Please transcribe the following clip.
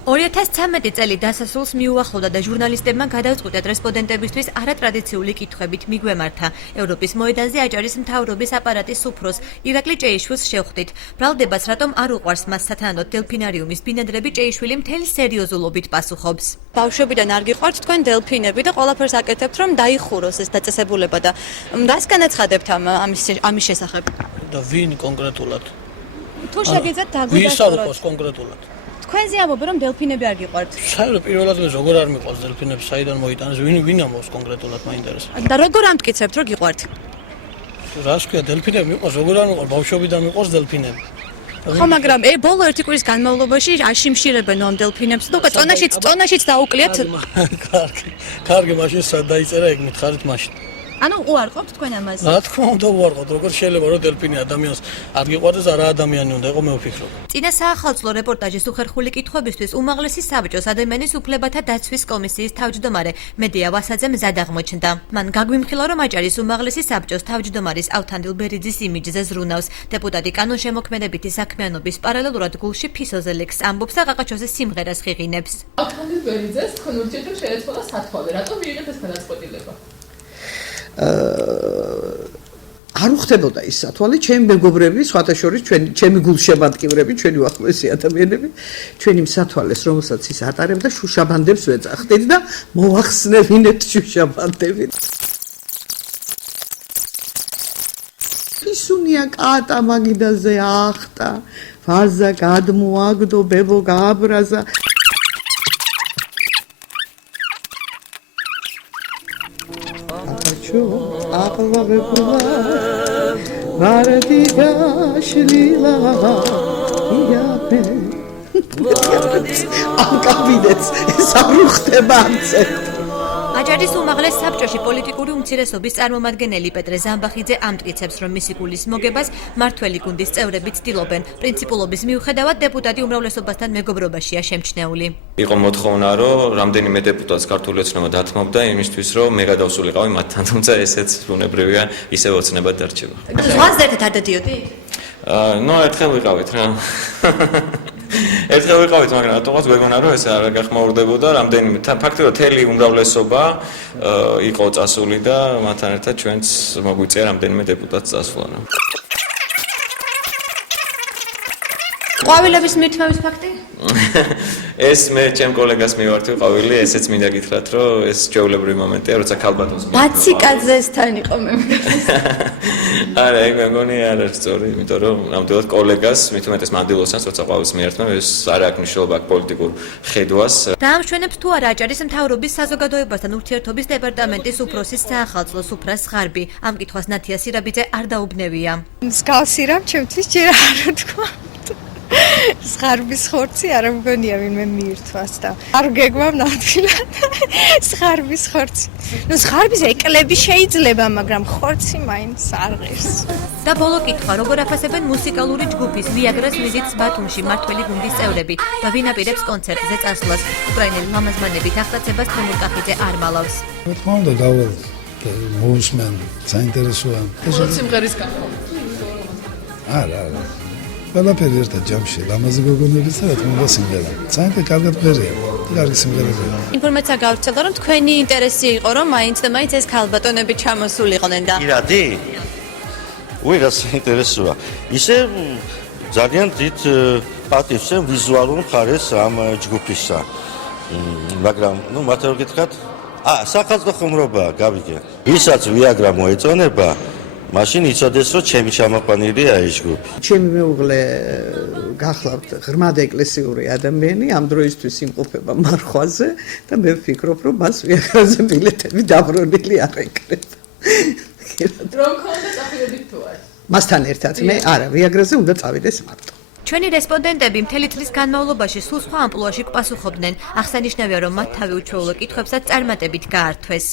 2013 წელი დასასრულს მიუახლოვდა და ჟურნალისტებმა გადავწყვიტეთ რესპონდენტებისთვის არატრადიციული კითხვებით მიგვემართა. ევროპის მოედანზე აჭარის მთავრობის აპარატის უფროს ირაკლი ჭეიშვილს შევხვდით. ბრალდებას რატომ არ უყვარს მას სათანადოდ დელფინარიუმის ბინადრები, ჭეიშვილი მთელი სერიოზულობით პასუხობს. ბავშვობიდან არ გიყვართ თქვენ დელფინები და ყველაფერს აკეთებთ რომ დაიხუროს ეს დაწესებულება და რას განაცხადებთ ამის შესახებ? და ვინ კონკრეტულად? თუ შეგიძლიათ დაგვიდასტუროთ. ვისაუბროს კონკრეტულად? თქვენზე ამბობენ რომ დელფინები არ გიყვართ. საერთოდ პირველად როგორ არ მიყვარს დელფინები, საიდან მოიტანეს, ვინ ამბობს კონკრეტულად მაინტერესებს. და როგორ ამტკიცებთ რომ გიყვართ? რას ქვია, დელფინები მიყვარს, როგორ არ მიყვარს, ბავშვობიდან მიყვარს დელფინები. ხო, მაგრამ ბოლო ერთი კვირის განმავლობაში აშიმშილებენ ამ დელფინებს და უკვე წონაშიც დაუკლიათ. კარგი, მაშინ სად დაიწერა ეგ მითხარით მაშინ. ანუ უარყოფთ თქვენ ამას? რა თქმა უნდა უარყოფთ, როგორ შეიძლება რომ დელფინი ადამიანს არ გიყვარდეს, არა ადამიანი უნდა იყო, მე ვფიქრობ. წინა საახალწლო რეპორტაჟის უხერხული კითხვებისთვის უმაღლესი საბჭოს ადამიანის უფლებათა დაცვის კომისიის თავმჯდომარე მედია ვასაძემ მზად აღმოჩნდა. მან გაგვიმხილა, რომ აჭარის უმაღლესი საბჭოს თავმჯდომარის ავთანდილ ბერიძის იმიჯზე ზრუნავს. დეპუტატი კანონშემოქმედებითი საქმიანობის პარალელურად გულში ფისოზე ლექს ამბობს და ყაყაჩოზე სიმღერას ღიღინებს. ავთანდილ ბერიძეს თქვენ ურჩევნით შეეცვალა სათვალე, რატომ მიიღეთ ეს გადაწყვეტილება? არ უხდებოდა ის სათვალე, ჩემი მეგობრები, სხვათა შორის ჩემი გულშემატკივრები, ჩვენი უახლოესი ადამიანები, ჩვენი სათვალეს, რომელსაც ის ატარებდა, შუშაბანდებს ვეძახდით და მოახსნევინეთ შუშაბანდები. ისუნია კატა მაგიდაზე ახტა, ვაზა გადმოაგდო, ბებო გააბრაზა. ახლა ვეფულა ვარდი გაშლილა იაფე აკაბინეთს ეს არ უხდება ამცე. აჭარის უმაღლეს საბჭოში პოლიტიკური უმცირესობის წარმომადგენელი პეტრე ზამბახიძე ამტკიცებს, რომ მისი გულის მოგებას მართველი გუნდის წევრები ცდილობენ. პრინციპულობის მიუხედავად დეპუტატი უმრავლესობასთან მეგობრობაშია შემჩნეული. იყო მოთხოვნა, რომ რამდენიმე დეპუტატს ქართული ოცნება დათმობდა იმისთვის, რომ მე გადავსულიყავი მათთან, თუმცა ესეც უნებრივია, ისევ ოცნებად დარჩება. ზღვაზე ერთად არ დადიოდი? ერთხელ ვიყავით რა. ერთხელ ვიყავით, მაგრამ რატოღაც გვეგონა რომ ეს არ გახმაურდებოდა, რამდენიმე ფაქტობრივად თელი უმრავლესობა იყო წასული და მათთან ერთად ჩვენც მოგვიწია რამდენიმე დეპუტატს წასვლა. ყვავილების მირთმევის ფაქტი? ეს მე ჩემ კოლეგას მივართვი ყვავილი, ესეც მინდა გითხრათ, რომ ეს ჩვეულებრივი მომენტია, როცა ქალბატონს ბაციკაძესთან იყო მე. არა, ეგ მეგონი არ არის სწორი, იმიტომ რომ ნამდვილად კოლეგას, მით უმეტეს მანდილოსანს, როცა ყვავილს მიერთმევ, ეს არ აქვს მნიშვნელობა პოლიტიკურ ხედვას. დაამშვენებს თუ არა აჭარის მთავრობის საზოგადოებასთან ურთიერთობის დეპარტამენტის უფროსის საახალწლო სუფრას ღარბი. ამ კითხვას ნათია სირაბიძე არ დაუბნევია. მსგავსი რამ ჩემთვის ჯერ არ ვთქვა. სხარბის ხორცი არ მგონია ვინმე მიირთვას და არ გეგმავ ნამდვილად სხარბის ხორცი. ნუ სხარბის ეკლები შეიძლება, მაგრამ ხორცი მაინც არ ღირს. და ბოლო კითხვა, როგორ აფასებენ მუსიკალური ჯგუფის ვიაგრას ვიზიტს ბათუმში მართველი გუნდის წევრები და ვინ აპირებს კონცერტზე წასვლას? უკრაინელი ლამაზმანებით აღტაცებას თემურ კახიძე არ მალავს. რა თქმა უნდა დავალ მოусმენ საინტერესოა. ეს სიმღერის გამო. არა. ყველაფერი ერთად ჯამში, ლამაზი გოგონების და რა თქმა უნდა სიმღერა. საერთოდ კარგად ფერია, კარგი სიმღერაა. ინფორმაცია გავრცელდა, რომ თქვენი ინტერესი იყო, რომ მაინც და მაინც ეს ქალბატონები ჩამოსულიყვნენ და ირადი? რა საინტერესოა. ისე ძალიან დიდ პატივს ვიზუალურ მხარეს ამ ჯგუფისა. მაგრამ, მათ რო გითხრათ, სახალხო ხუმრობა, გავიგე. ვისაც ვიაგრა მოეწონება, მაშინ იცოდეს, რომ ჩემი ჩამოყვანილია ეს ჯგუფი. ჩემი მეუღლე გახლავთ ღრმად ეკლესიური ადამიანი, ამ დროისთვის იმყოფება მარხვაზე და მე ვფიქრობ, რომ მას ვიაგრაზე ბილეთები დაბრუნილი არ ეკრება. რომ კონდა წავიდით თუ არა? მასთან ერთად მე არა, ვიაგრაზე უნდა წავიდეს მარტო. ჩვენი რესპონდენტები მთელი წლის განმავლობაში სულ სხვა ამპლუაში გვპასუხობდნენ. აღსანიშნავია, რომ მათ თავი უჩვეულო კითხვებსაც წარმატებით გაართვეს.